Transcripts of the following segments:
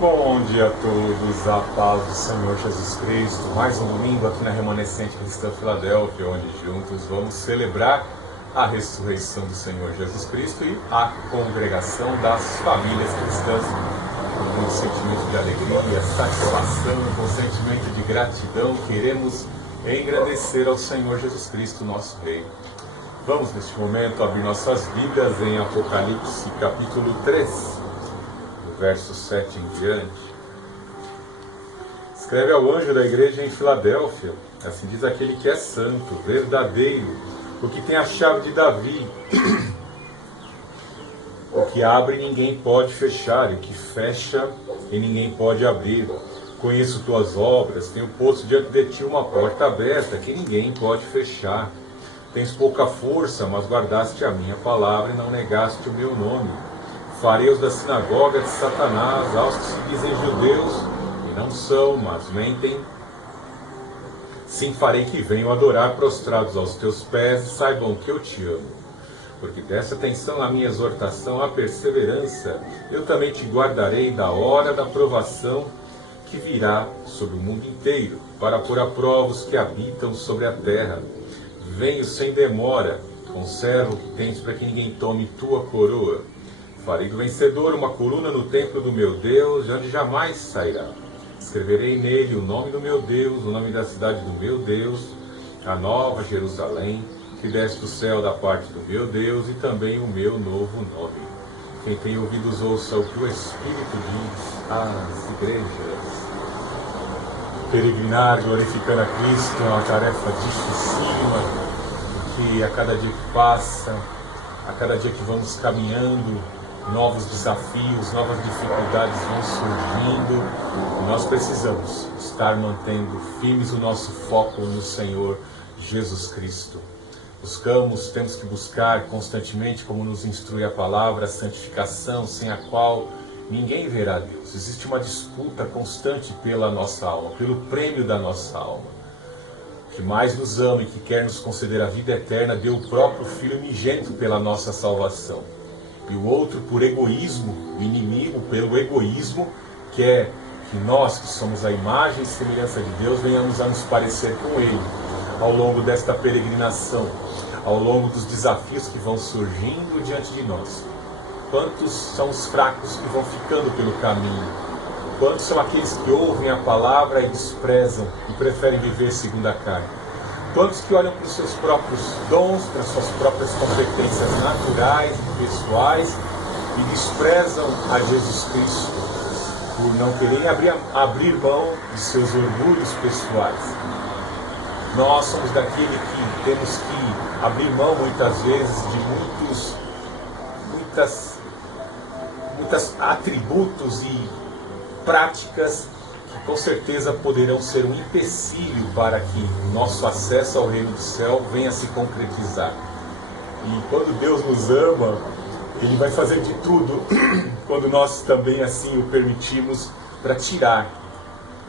Bom dia a todos, a paz do Senhor Jesus Cristo. Mais um domingo aqui na Remanescente Cristã Filadélfia, onde juntos vamos celebrar a ressurreição do Senhor Jesus Cristo e a congregação das famílias cristãs com um sentimento de alegria, satisfação, com um sentimento de gratidão. Queremos engrandecer ao Senhor Jesus Cristo, nosso Rei. Vamos neste momento abrir nossas Bíblias em Apocalipse capítulo 3. Verso 7 em diante. Escreve ao anjo da igreja em Filadélfia, assim diz aquele que é santo, verdadeiro, o que tem a chave de Davi, o que abre e ninguém pode fechar, e o que fecha e ninguém pode abrir. Conheço tuas obras, tenho posto diante de ti uma porta aberta que ninguém pode fechar. Tens pouca força, mas guardaste a minha palavra e não negaste o meu nome. Farei-os da sinagoga de Satanás, aos que se dizem judeus, e não são, mas mentem. Sim, farei que venham adorar prostrados aos teus pés, e saibam que eu te amo. Porque dessa atenção à minha exortação, à perseverança, eu também te guardarei da hora da provação que virá sobre o mundo inteiro, para pôr a prova os que habitam sobre a terra. Venho sem demora, conserva o que tens para que ninguém tome tua coroa. Farei do vencedor uma coluna no templo do meu Deus, de onde jamais sairá. Escreverei nele o nome do meu Deus, o nome da cidade do meu Deus, a nova Jerusalém, que desce do céu da parte do meu Deus, e também o meu novo nome. Quem tem ouvidos ouça o que o Espírito diz às igrejas. Peregrinar glorificando a Cristo é uma tarefa dificílima, que a cada dia que passa, a cada dia que vamos caminhando, novos desafios, novas dificuldades vão surgindo, e nós precisamos estar mantendo firmes o nosso foco no Senhor Jesus Cristo. Temos que buscar constantemente, como nos instrui a palavra, a santificação, sem a qual ninguém verá Deus. Existe uma disputa constante pela nossa alma, pelo prêmio da nossa alma. O que mais nos ama e que quer nos conceder a vida eterna, deu o próprio Filho unigênito pela nossa salvação. E o outro, por egoísmo, o inimigo, pelo egoísmo, quer que nós, que somos a imagem e semelhança de Deus, venhamos a nos parecer com Ele ao longo desta peregrinação, ao longo dos desafios que vão surgindo diante de nós. Quantos são os fracos que vão ficando pelo caminho? Quantos são aqueles que ouvem a palavra e desprezam e preferem viver segundo a carne? Quantos que olham para os seus próprios dons, para as suas próprias competências naturais e pessoais e desprezam a Jesus Cristo por não quererem abrir mão de seus orgulhos pessoais? Nós somos daquele que temos que abrir mão muitas vezes de muitos atributos e práticas que com certeza poderão ser um empecilho para que o nosso acesso ao reino do céu venha a se concretizar. E quando Deus nos ama, Ele vai fazer de tudo, quando nós também assim o permitimos, para tirar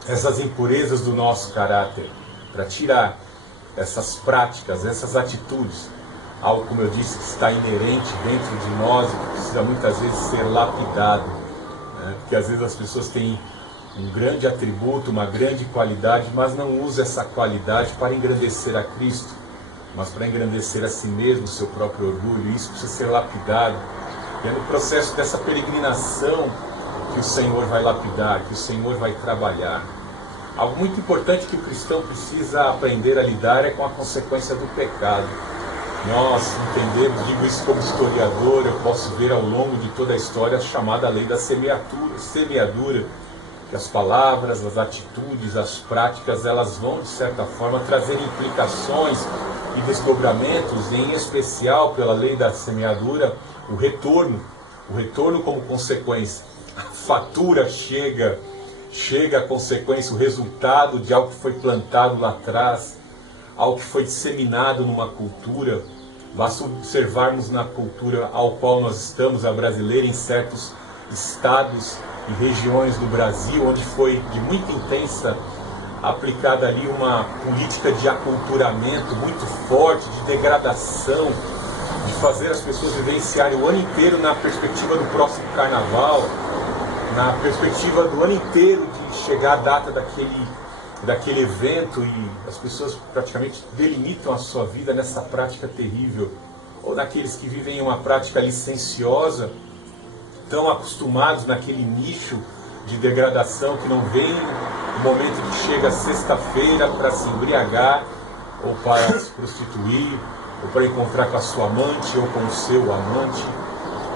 essas impurezas do nosso caráter, para tirar essas práticas, essas atitudes, algo, como eu disse, que está inerente dentro de nós e que precisa muitas vezes ser lapidado, né? Porque às vezes as pessoas têm um grande atributo, uma grande qualidade, mas não usa essa qualidade para engrandecer a Cristo, mas para engrandecer a si mesmo, o seu próprio orgulho. E isso precisa ser lapidado. E é no processo dessa peregrinação que o Senhor vai lapidar, que o Senhor vai trabalhar. Algo muito importante que o cristão precisa aprender a lidar é com a consequência do pecado. Nós entendemos, digo isso como historiador, eu posso ver ao longo de toda a história a chamada lei da semeadura, que as palavras, as atitudes, as práticas, elas vão, de certa forma, trazer implicações e desdobramentos, e em especial, pela lei da semeadura, o retorno como consequência. A fatura chega a consequência, o resultado de algo que foi plantado lá atrás, algo que foi disseminado numa cultura. Basta observarmos na cultura ao qual nós estamos, a brasileira, em certos estados e regiões do Brasil, onde foi de muito intensa aplicada ali uma política de aculturamento muito forte, de degradação, de fazer as pessoas vivenciarem o ano inteiro na perspectiva do próximo carnaval, na perspectiva do ano inteiro de chegar a data daquele evento e as pessoas praticamente delimitam a sua vida nessa prática terrível, ou daqueles que vivem uma prática licenciosa, tão acostumados naquele nicho de degradação que não vem o momento que chega sexta-feira para se embriagar, ou para se prostituir, ou para encontrar com a sua amante ou com o seu amante.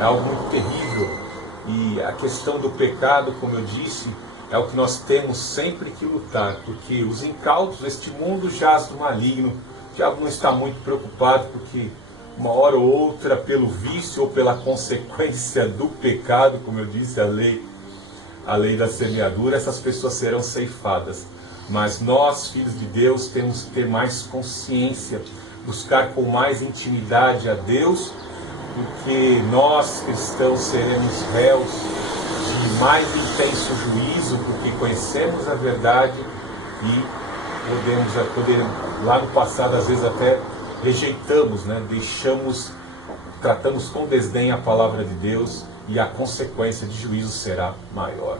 É algo muito terrível. E a questão do pecado, como eu disse, é o que nós temos sempre que lutar, porque os incautos deste mundo jaz do maligno. O diabo não está muito preocupado, porque uma hora ou outra, pelo vício ou pela consequência do pecado, como eu disse, a lei da semeadura, essas pessoas serão ceifadas. Mas nós, filhos de Deus, temos que ter mais consciência, buscar com mais intimidade a Deus, porque nós, cristãos, seremos réus de mais intenso juízo, porque conhecemos a verdade e podemos, lá no passado, às vezes até rejeitamos, tratamos com desdém a palavra de Deus, e a consequência de juízo será maior.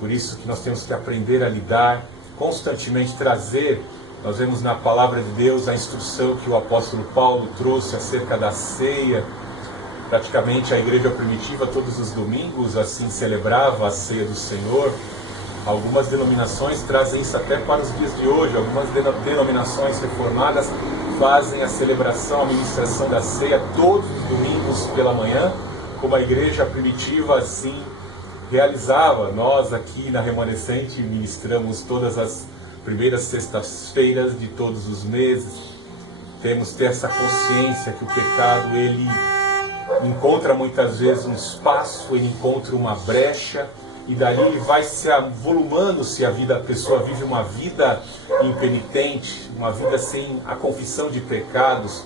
Por isso que nós temos que aprender a lidar, constantemente trazer. Nós vemos na palavra de Deus a instrução que o apóstolo Paulo trouxe acerca da ceia. Praticamente a igreja primitiva, todos os domingos, assim celebrava a ceia do Senhor. Algumas denominações trazem isso até para os dias de hoje. Algumas denominações reformadas fazem a celebração, a ministração da ceia todos os domingos pela manhã, como a igreja primitiva assim realizava. Nós aqui na Remanescente ministramos todas as primeiras sextas-feiras de todos os meses. Temos que ter essa consciência que o pecado, ele encontra muitas vezes um espaço, ele encontra uma brecha, e dali vai se avolumando se a pessoa vive uma vida impenitente, uma vida sem a confissão de pecados.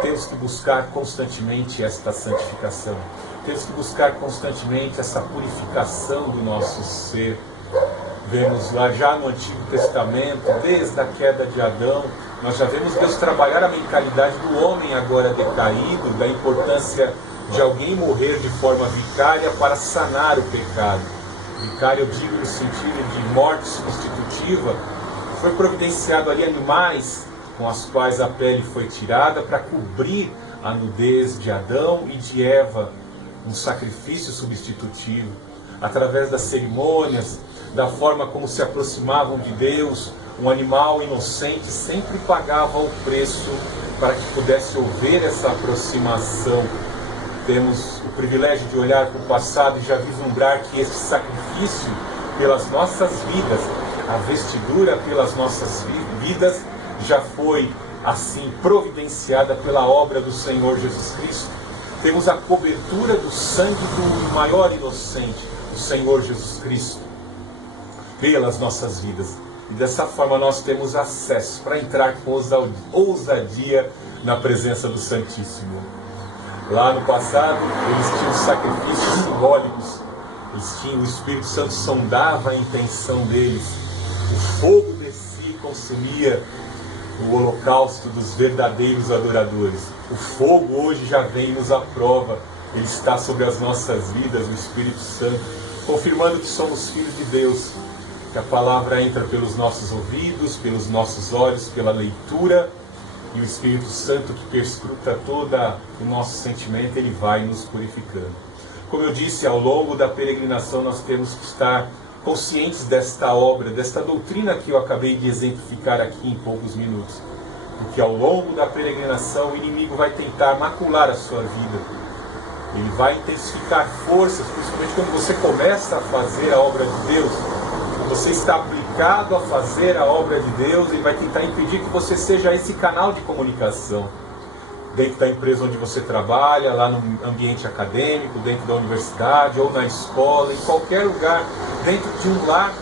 Temos que buscar constantemente esta santificação. Temos que buscar constantemente essa purificação do nosso ser. Vemos lá já no Antigo Testamento, desde a queda de Adão, nós já vemos Deus trabalhar a mentalidade do homem agora decaído, da importância de alguém morrer de forma vicária para sanar o pecado. Vicária, eu digo no sentido de morte substitutiva. Foi providenciado ali animais com as quais a pele foi tirada para cobrir a nudez de Adão e de Eva, um sacrifício substitutivo. Através das cerimônias, da forma como se aproximavam de Deus, um animal inocente sempre pagava o preço para que pudesse haver essa aproximação. Temos o privilégio de olhar para o passado e já vislumbrar que esse sacrifício pelas nossas vidas, a vestidura pelas nossas vidas, já foi assim providenciada pela obra do Senhor Jesus Cristo. Temos a cobertura do sangue do maior inocente, o Senhor Jesus Cristo, pelas nossas vidas. E dessa forma nós temos acesso para entrar com ousadia na presença do Santíssimo. Lá no passado, eles tinham sacrifícios simbólicos. O Espírito Santo sondava a intenção deles. O fogo descia e consumia o holocausto dos verdadeiros adoradores. O fogo hoje já vem nos à prova. Ele está sobre as nossas vidas, o Espírito Santo, confirmando que somos filhos de Deus. Que a palavra entra pelos nossos ouvidos, pelos nossos olhos, pela leitura, e o Espírito Santo que perscruta todo o nosso sentimento, ele vai nos purificando. Como eu disse, ao longo da peregrinação nós temos que estar conscientes desta obra, desta doutrina que eu acabei de exemplificar aqui em poucos minutos. Porque ao longo da peregrinação o inimigo vai tentar macular a sua vida. Ele vai intensificar forças, principalmente quando você começa a fazer a obra de Deus. Você está aplicado a fazer a obra de Deus, ele vai tentar impedir que você seja esse canal de comunicação. Dentro da empresa onde você trabalha, lá no ambiente acadêmico, dentro da universidade, ou na escola, em qualquer lugar, dentro de um lar.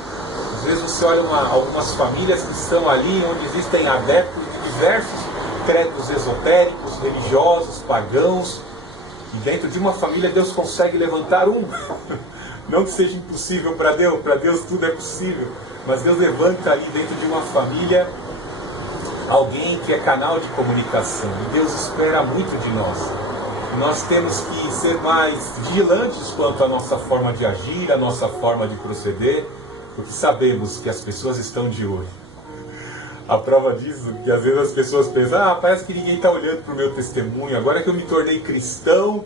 Às vezes você olha algumas famílias que estão ali, onde existem adeptos de diversos credos esotéricos, religiosos, pagãos, e dentro de uma família Deus consegue levantar um. Não que seja impossível para Deus tudo é possível, mas Deus levanta ali dentro de uma família alguém que é canal de comunicação, e Deus espera muito de nós. Nós temos que que ser mais vigilantes quanto à nossa forma de agir, a nossa forma de proceder, porque sabemos que as pessoas estão de olho. A prova disso é que às vezes as pessoas pensam, parece que ninguém está olhando para o meu testemunho, agora que eu me tornei cristão,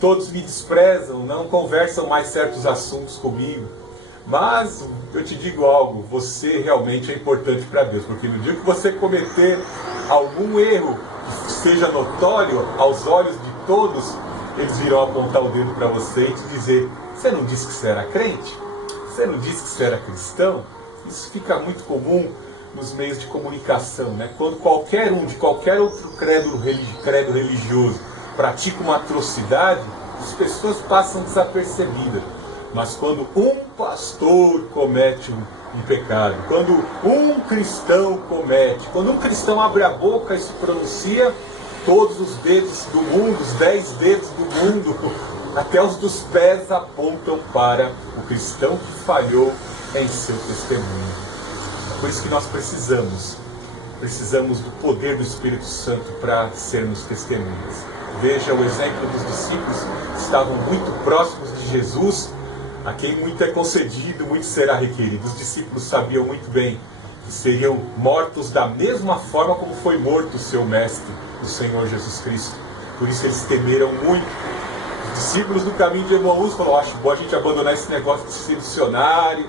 todos me desprezam, não conversam mais certos assuntos comigo. Mas eu te digo algo, você realmente é importante para Deus, porque no dia que você cometer algum erro que seja notório aos olhos de todos, eles virão apontar o dedo para você e te dizer, você não disse que você era crente? Você não disse que você era cristão? Isso fica muito comum nos meios de comunicação, né? Quando qualquer um de qualquer outro credo religioso pratica uma atrocidade, as pessoas passam desapercebidas. Mas quando um pastor comete um pecado, quando um cristão comete, quando um cristão abre a boca e se pronuncia, todos os dedos do mundo, os 10 dedos do mundo, até os dos pés apontam para o cristão que falhou em seu testemunho. É por isso que nós precisamos do poder do Espírito Santo para sermos testemunhas. Veja o exemplo dos discípulos que estavam muito próximos de Jesus, a quem muito é concedido, muito será requerido. Os discípulos sabiam muito bem que seriam mortos da mesma forma como foi morto o seu mestre, o Senhor Jesus Cristo. Por isso eles temeram muito. Os discípulos do caminho de Emaús falaram, acho bom a gente abandonar esse negócio de ser missionário,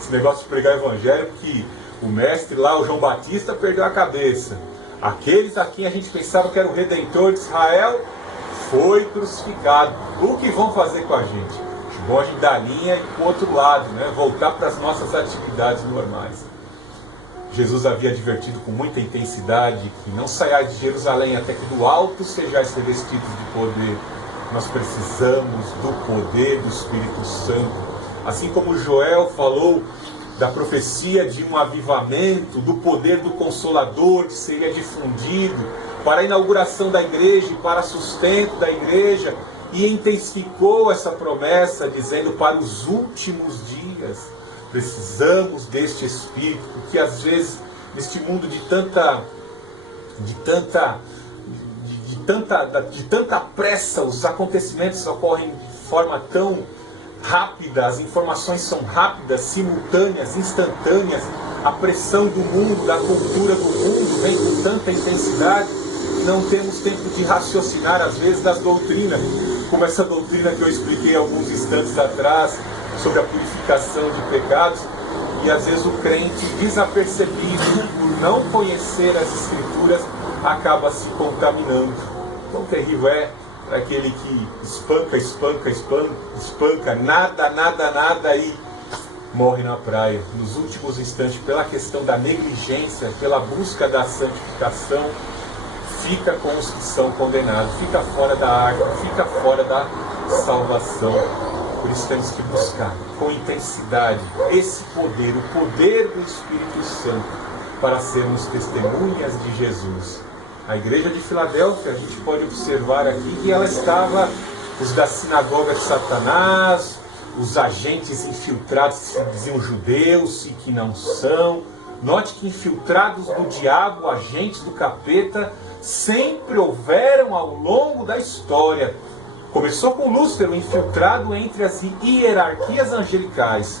esse negócio de pregar o evangelho, porque o mestre lá, o João Batista, perdeu a cabeça. Aqueles a quem a gente pensava que era o Redentor de Israel, foi crucificado. O que vão fazer com a gente? Bom a gente dar a linha e para o outro lado, né? Voltar para as nossas atividades normais. Jesus havia advertido com muita intensidade que não saiais de Jerusalém até que do alto sejais revestidos de poder. Nós precisamos do poder do Espírito Santo. Assim como Joel falou da profecia de um avivamento, do poder do Consolador que seria difundido para a inauguração da igreja e para sustento da igreja, e intensificou essa promessa, dizendo para os últimos dias. Precisamos deste Espírito, porque às vezes, neste mundo de tanta pressa, os acontecimentos ocorrem de forma tão rápida, as informações são rápidas, simultâneas, instantâneas, a pressão do mundo, da cultura do mundo vem com tanta intensidade, não temos tempo de raciocinar, às vezes, das doutrinas, como essa doutrina que eu expliquei alguns instantes atrás, sobre a purificação de pecados, e às vezes o crente, desapercebido, por não conhecer as Escrituras, acaba se contaminando. Tão terrível é para aquele que espanca, nada e morre na praia. Nos últimos instantes, pela questão da negligência, pela busca da santificação, fica com os que são condenados, fica fora da água, fica fora da salvação. Por isso temos que buscar com intensidade esse poder, o poder do Espírito Santo, para sermos testemunhas de Jesus. A igreja de Filadélfia, a gente pode observar aqui que ela estava, os da sinagoga de Satanás, os agentes infiltrados que se diziam judeus e que não são. Note que infiltrados do diabo, agentes do capeta, sempre houveram ao longo da história. Começou com Lúcifer, o infiltrado entre as hierarquias angelicais.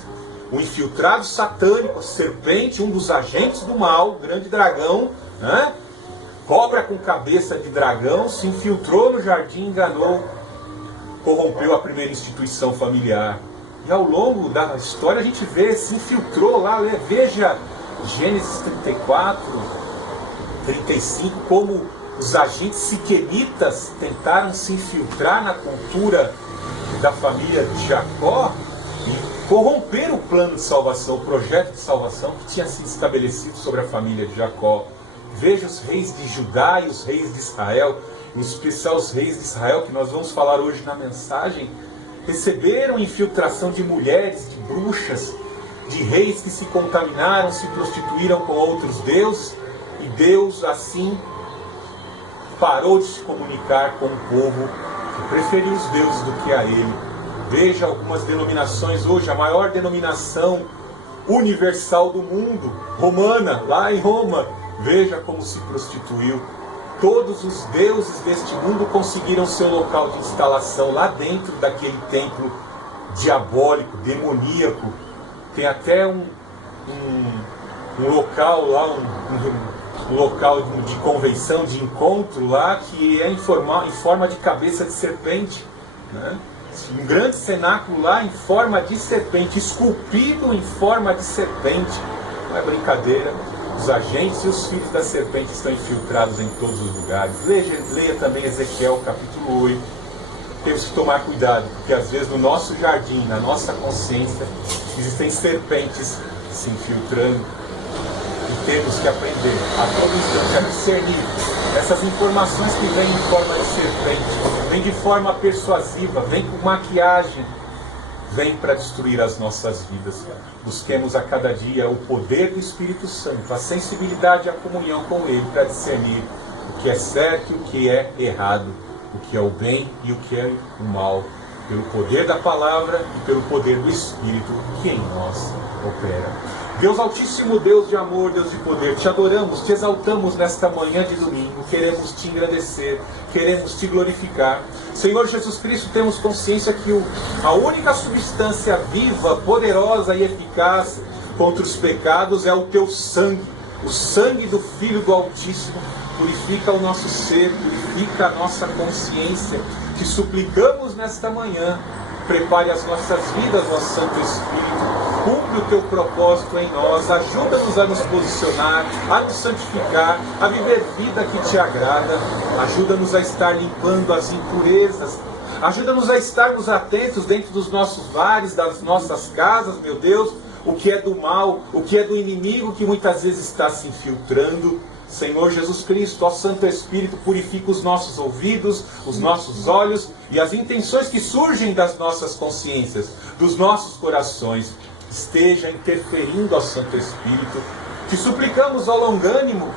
O infiltrado satânico, a serpente, um dos agentes do mal, o grande dragão, né? Cobra com cabeça de dragão, se infiltrou no jardim, enganou, corrompeu a primeira instituição familiar. E ao longo da história a gente vê, se infiltrou lá, veja Gênesis 34, 35, como os agentes siquemitas tentaram se infiltrar na cultura da família de Jacó e corromper o plano de salvação, o projeto de salvação que tinha sido estabelecido sobre a família de Jacó. Veja os reis de Judá e os reis de Israel, em especial os reis de Israel, que nós vamos falar hoje na mensagem, receberam infiltração de mulheres, de bruxas, de reis que se contaminaram, se prostituíram com outros deuses, e Deus assim parou de se comunicar com o povo que preferiu os deuses do que a ele. Veja algumas denominações hoje, a maior denominação universal do mundo, romana, lá em Roma, veja como se prostituiu. Todos os deuses deste mundo conseguiram seu local de instalação lá dentro daquele templo diabólico, demoníaco. Tem até um local lá, um local de convenção, de encontro lá, que é em forma de cabeça de serpente, né? Um grande cenáculo lá em forma de serpente, esculpido em forma de serpente. Não é brincadeira. Os agentes e os filhos da serpente estão infiltrados em todos os lugares. Leia também Ezequiel capítulo 8. Temos que tomar cuidado, porque às vezes no nosso jardim, na nossa consciência, existem serpentes se infiltrando. E temos que aprender a todo instante a discernir essas informações que vêm em forma de serpente, vêm de forma persuasiva, vêm com maquiagem, vêm para destruir as nossas vidas. Busquemos a cada dia o poder do Espírito Santo, a sensibilidade e a comunhão com Ele para discernir o que é certo e o que é errado, o que é o bem e o que é o mal, pelo poder da palavra e pelo poder do Espírito que em nós opera. Deus Altíssimo, Deus de amor, Deus de poder, te adoramos, te exaltamos nesta manhã de domingo, queremos te agradecer, queremos te glorificar. Senhor Jesus Cristo, temos consciência que a única substância viva, poderosa e eficaz contra os pecados é o teu sangue, o sangue do Filho do Altíssimo. Purifica o nosso ser, purifica a nossa consciência. Te suplicamos nesta manhã, prepare as nossas vidas, nosso Santo Espírito. Cumpre o teu propósito em nós, ajuda-nos a nos posicionar, a nos santificar, a viver vida que te agrada, ajuda-nos a estar limpando as impurezas, ajuda-nos a estarmos atentos dentro dos nossos lares, das nossas casas, meu Deus, o que é do mal, o que é do inimigo que muitas vezes está se infiltrando. Senhor Jesus Cristo, ó Santo Espírito, purifica os nossos ouvidos, os nossos olhos e as intenções que surgem das nossas consciências, dos nossos corações. Esteja interferindo, ó Santo Espírito. Te suplicamos, ó longânimo,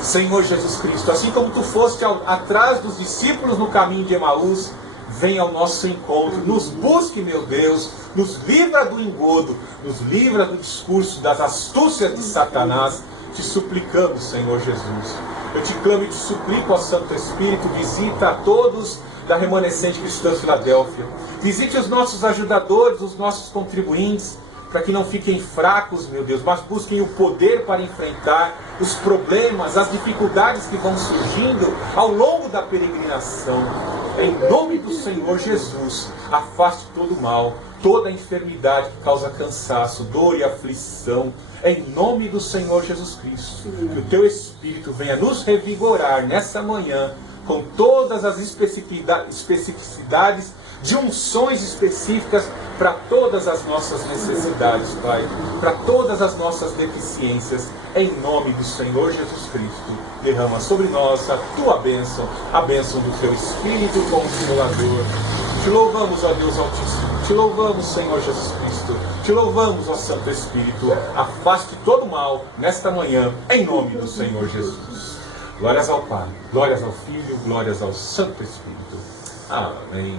Senhor Jesus Cristo, assim como tu foste atrás dos discípulos no caminho de Emaús, venha ao nosso encontro, nos busque, meu Deus, nos livra do engodo, nos livra do discurso, das astúcias de Satanás. Te suplicamos, Senhor Jesus. Eu te clamo e te suplico, ó Santo Espírito, visita a todos da remanescente cristã Filadélfia. Visite os nossos ajudadores, os nossos contribuintes, para que não fiquem fracos, meu Deus, mas busquem o poder para enfrentar os problemas, as dificuldades que vão surgindo ao longo da peregrinação. Em nome do Senhor Jesus, afaste todo o mal, toda a enfermidade que causa cansaço, dor e aflição. Em nome do Senhor Jesus Cristo, que o teu Espírito venha nos revigorar nessa manhã com todas as especificidades de unções específicas para todas as nossas necessidades, Pai, para todas as nossas deficiências. Em nome do Senhor Jesus Cristo, derrama sobre nós a tua bênção, a bênção do teu Espírito Consolador. Te louvamos, ó Deus Altíssimo, te louvamos, Senhor Jesus Cristo, te louvamos, ó Santo Espírito. Afaste todo o mal nesta manhã, em nome do Senhor Jesus. Glórias ao Pai, glórias ao Filho, glórias ao Santo Espírito. Amém.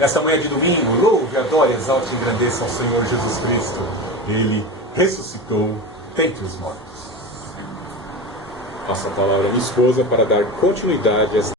Nesta manhã de domingo, louve, adore, exalte e engrandeça ao Senhor Jesus Cristo. Ele ressuscitou dentre os mortos. Passa a palavra à minha esposa para dar continuidade a esta